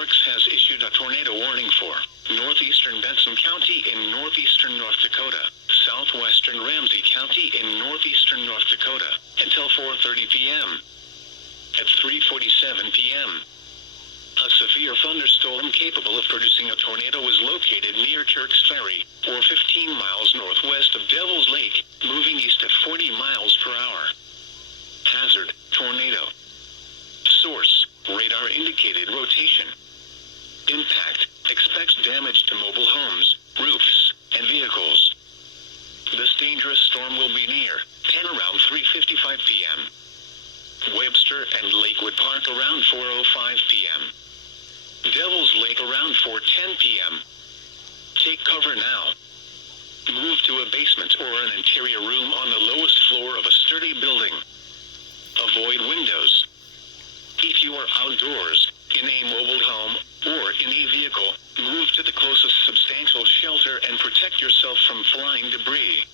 Works has issued a tornado warning for northeastern Benson County in northeastern North Dakota, southwestern Ramsey County in northeastern North Dakota, until 4:30 p.m. At 3:47 p.m., a severe thunderstorm capable of producing a tornado was located near Turks Ferry, or 15 miles northwest of Devil's Lake, moving east at 40 miles per hour. Hazard, tornado. Source, radar indicated rotation. Impact, expects damage to mobile homes, roofs, and vehicles. This dangerous storm will be near Penn around 3:55 p.m. Webster and Lakewood Park around 4:05 p.m. Devil's Lake around 4:10 p.m. Take cover now. Move to a basement or an interior room on the lowest floor of a sturdy building. Avoid windows. If you are outdoors, in a mobile home, or in a vehicle, move to the closest substantial shelter and protect yourself from flying debris.